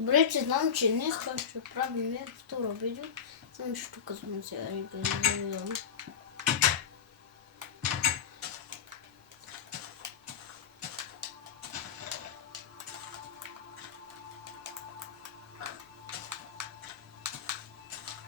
Добре, че знам, че днес ще правим второ видео. Само че тук сме се регулирали.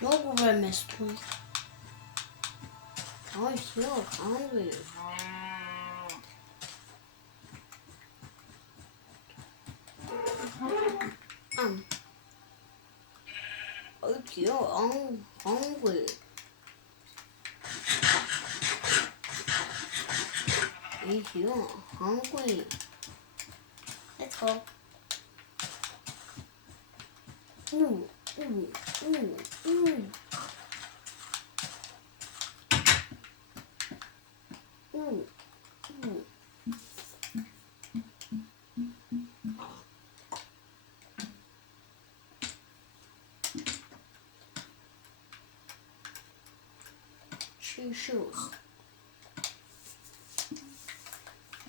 Много време стои. Ой, сила, хангри. Ой, сила, хангри. Ой, сила, hungry. Let's go. Ooh, ooh, ooh, ooh. Ooh, ooh. Shoes.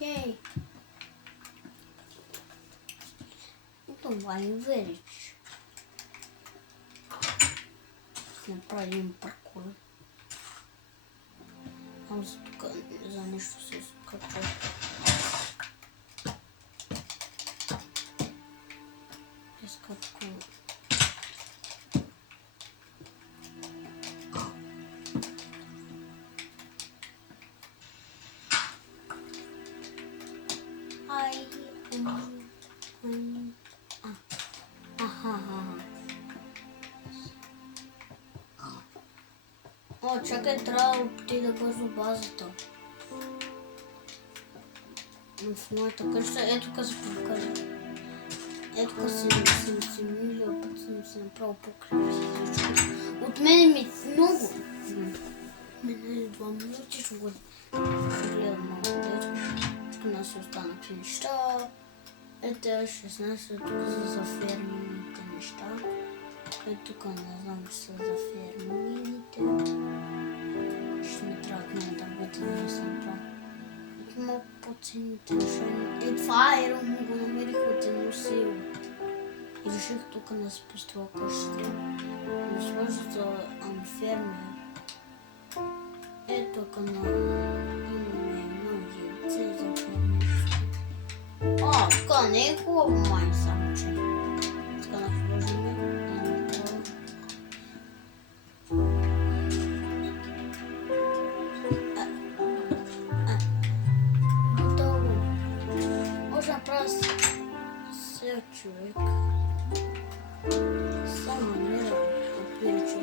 Yay. Это варить. Направим паркур. А за нещо се скача. Скачку. Ай. О, чакай, трябва да отида бързо базата. В моята къща, ето къде се покажа. Ето къде съм си милия, път съм си направил покрив. От мене ми много. Мене 2 минути ще го гледам малко детко. Тук нас си останаха неща. Ето 16 тук за фермите неща. Ето тук не знам, че са за фермите. Ще ми трябва много да бъде, не съм прав. Ето малко по-ценните неща. Е, това айрон го намерих от едно село. И реших тук да си построя къщата. Да сложа за фермер. Ето тук имаме едно яйце за фермерство. О, тук не е хубаво май само, че. Така да вложим. Човек. Само не опирачу.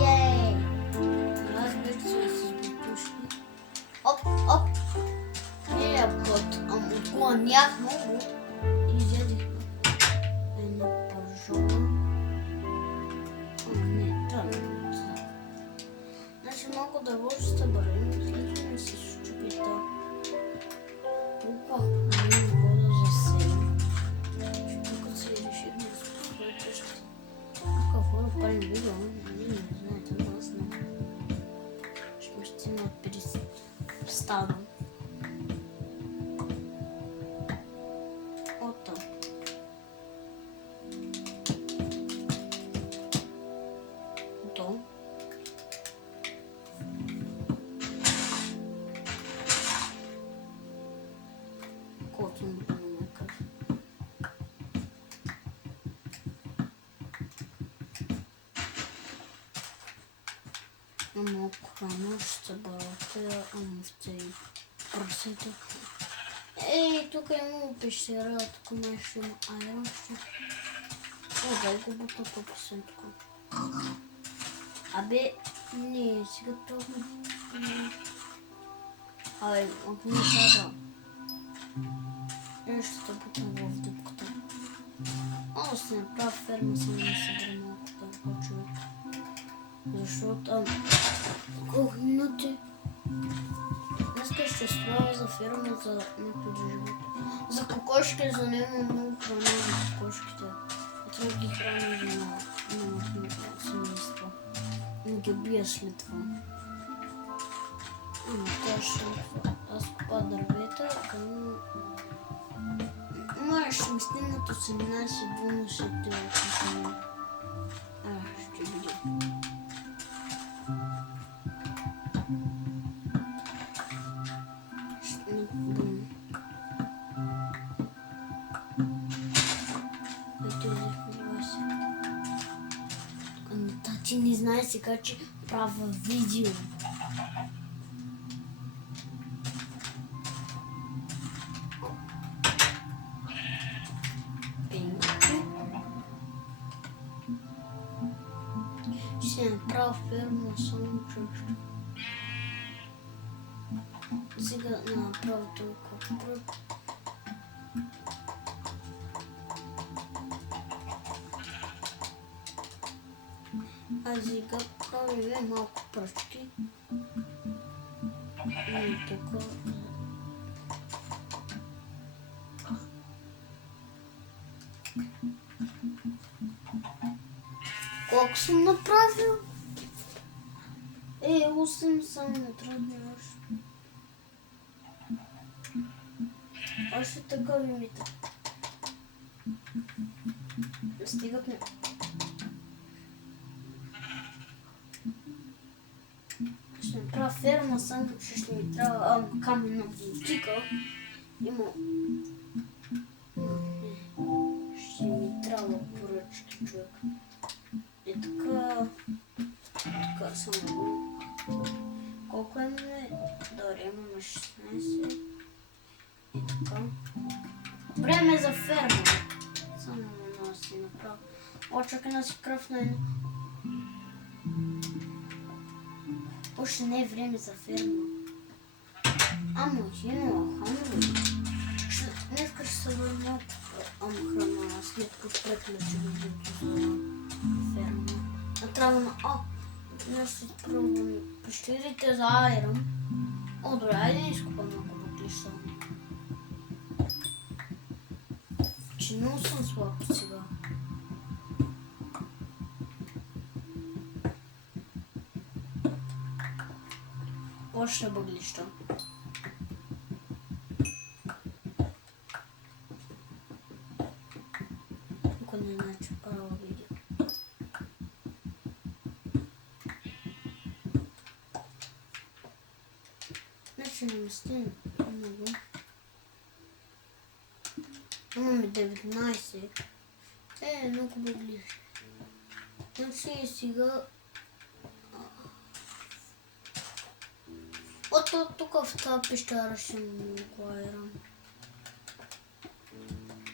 Ей! Аз вече се избутушни. Оп, оп! Не е път, отклонях много и изядих. Значи малко да вложи стъбъра, след това не се щупи та. Толкова не вода за себе. Тук се реших да се построя къща. Тук хора правим видео, не знаете, аз не. Ще ме стадо. Ото. Ото. Малко храна ще бъдете, в тези пръсите. Ей, тук има пещера, тук нещо има айрон. О, дай го бутна по-писен тук. Абе, не, сега това. Абе, огни сега. Ще бутна в дупката. О, се направя ферма, само да събера малко да човек. Защото колко минути днеска ще строя за ферма за някой да живот. За кокошки, за него много храна за кокошките. всеки храни на семейство. Не ги бия след това. Аз купа дървета, към... Можеш да ми стигнат 18 бонуси от това. Ще видим. Ти не знае сега, че правя видео. Ще направя ферма само чашка. Сега направя толкова. А сега правим малко пръчки. И тук. Колко съм направил? 8 само направил. Още така лимита. Стигат ми. Ще направя ферма, само че ще ми трябва каменна политика. Има... Ще ми трябва поръчки, човек. И така... Така само... Колко имаме? Добре, имаме 16. И така... Време за ферма. Само едно си направя. Чакай да си кръвна едно. Още не е време за ферма. Ама има храна. Днеска ще се върна храна след подпреключи видеото за ферма. Трябва на... Днес ще пробвам пещерите за айрон. Добре, айде не изкупам много въглища. Че много съм слаб сега. Още въглища. Ако не значи право видео. Значи не ми стигна много. Имаме 19. Много въглища. Значи сега... Тук в тази пещера ще много айрон.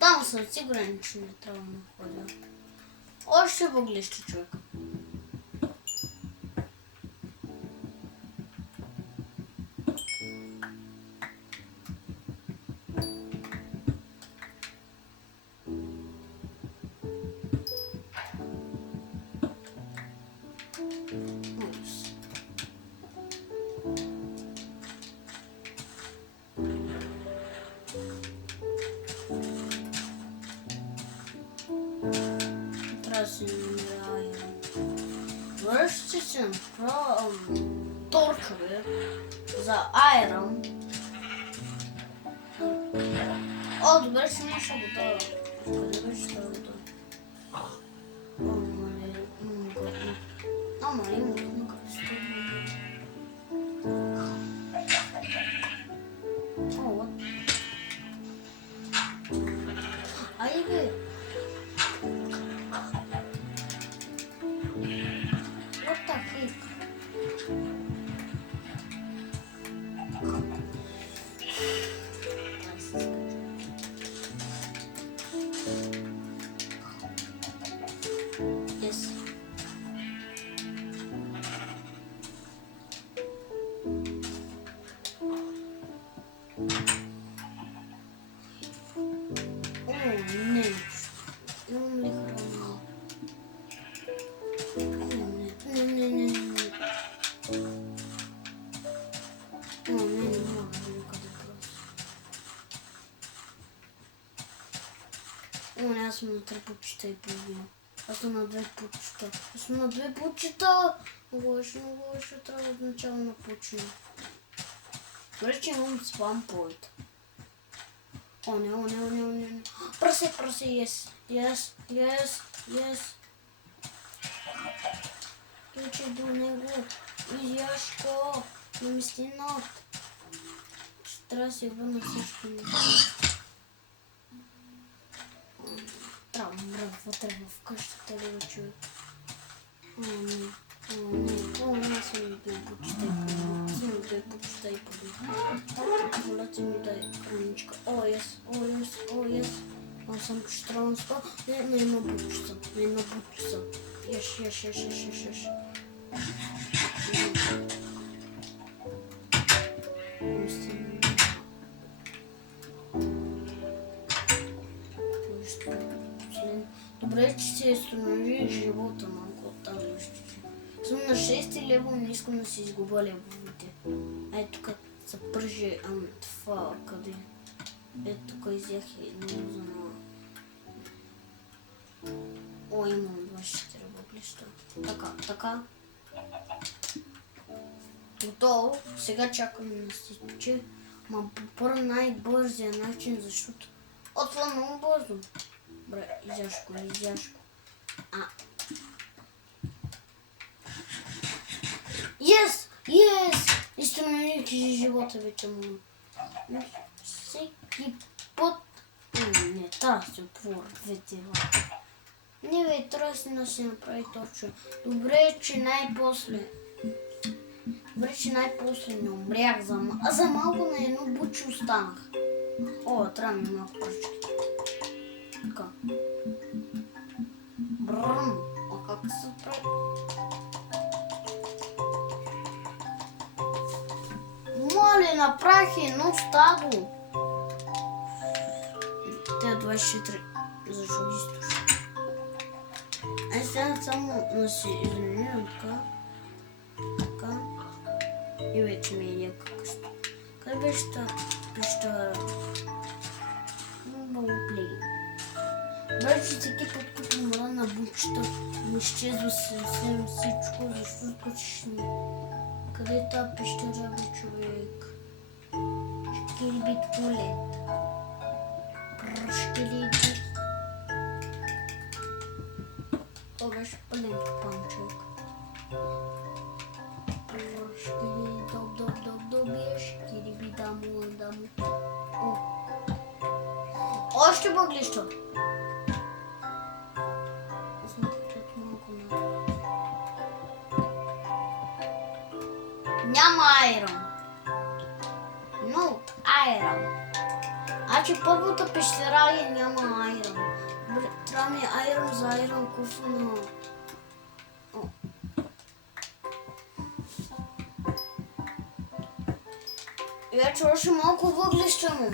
Там съм сигурен, че не трябва да ходя. Още въглища, човек. Връща се направо торчове за айрон. Добре, ще наша вода. Къде беше тази вода? Ама има годно кръстове. Айде бе. Yes. Аз съм на 3 почета и половина. Аз съм на 2 почета. Аз съм на 2 почета! Много лошо, трябва от начало напочна. Добре, че имам спам point. О, не. Прасе, yes. Ключи до него. Изяшко. Наместина. Трябва да се върна всички неща. Трябва да мръв вътре в къщата ли да човек. Не съм ми бил почитай по волята ми дай храничка. О, yes. Аз съм почитал на спа. Не има бутчица. Еш. Добре, че си установи живота малко от тази лъщича. Съм на 6 лево, не искам да си изгубя левовите. Ето тук се пържи това къде. Ето тук изях едно за нова. О, имам 24 въглища. Така. Готово. Сега чакаме да се изпече. Ма по най-бързия начин, защото това много бързо. Бре, изяшко. Yes! Изтърмих живота вече му. Всеки път... Не, тази се отвори двете врата. Не бе, трябва да се направи точно. Добре, че най-после не умрях за малко на едно буче останах. О, трябва ми малко пръчки. Така. Брррм. А как се прави? Моля, направих едно стадо. Те 24. Защо ги стуши? Ай сега само да си изменям така. И вече ми е някакъв. Къде беше пища? Плей. Вече всеки път, като умра на бучета, му изчезва съвсем всичко, защото качешни. Къде е тази пещера, бе, човек? Шкелибит полет. Шкелибит. Това беше пълен капан, човек. Шкелибит, дамо. О! Още въглища. Няма айрон. No айрон. Значи първата пещера няма айрон. Трябва ми айрон за айрон куфа на... И вече още малко въглища му.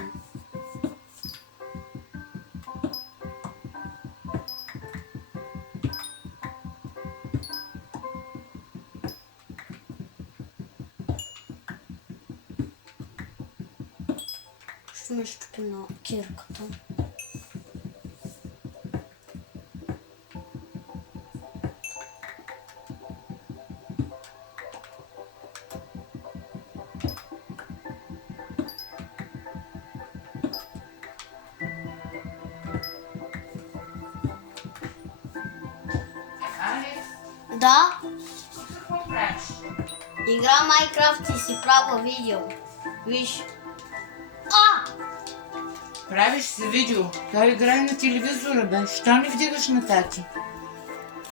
Нещо на кирката. Да? Какво правиш? Игра Майнкрафт и си правя видео. Виж. Правиш си видео. Той играе на телевизора, бе. Що не вдигаш на тати?